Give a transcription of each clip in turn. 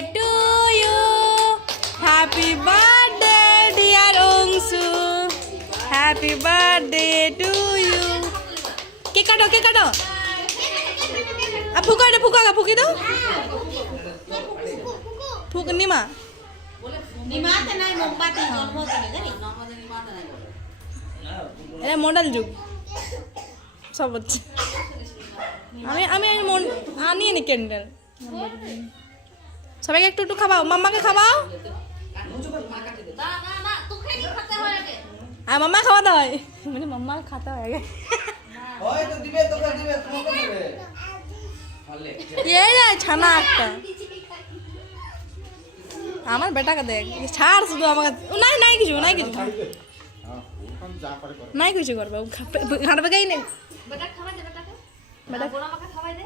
to you. Happy birthday, dear Ongsu. Happy birthday to you. Cake kato, cake kato. Fuka ada, fuka ka, fuki daw. Fuk Nima. নিমাতে নাই মোমবাতি জন্মদিনে জানি জন্মদিনে নিমাতে নাই এটা model যুগ সব হচ্ছে আমি আমি আনিয়ে নি ক্যান্ডেল সবাইকে একটু একটু খাওয়াও মাম্মাকে খাওয়াও না না না তোকে কি খেতে হয় আগে আর মাম্মা খাওয়াতে হয় মানে মাম্মা খাতে হয় আগে ওই তো দিবে তোকে দিবে তোমাকে দিবে ভালে এই রে ছানা একটা আমার বেটাকে দেখ ছাড় শুধু আমাকে নাই নাই কিছু নাই কিছু নাই কিছু করবে ঘাটবে গাই নেই বেটা খাওয়া দে বেটাকে বেটা বড় আমাকে খাওয়াই দে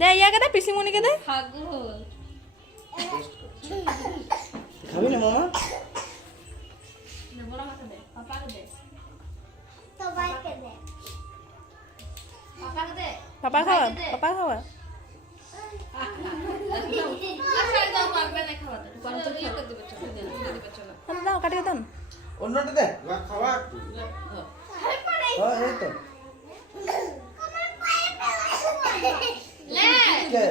দে ইয়াকে দে পিসিমণিকে দে খাগো খাবি না মামা বড় আমাকে দে পাপাকে দে সবাইকে দে পাপাকে দে পাপা খাওয়া পাপা খাওয়া আচ্ছা দাও পারবে না খাওয়াতে পরে তো কি করে দিবে চলো দিবে চলো দাও কাটিয়ে দাও অন্যটা দে খাওয়া এই তো লে কে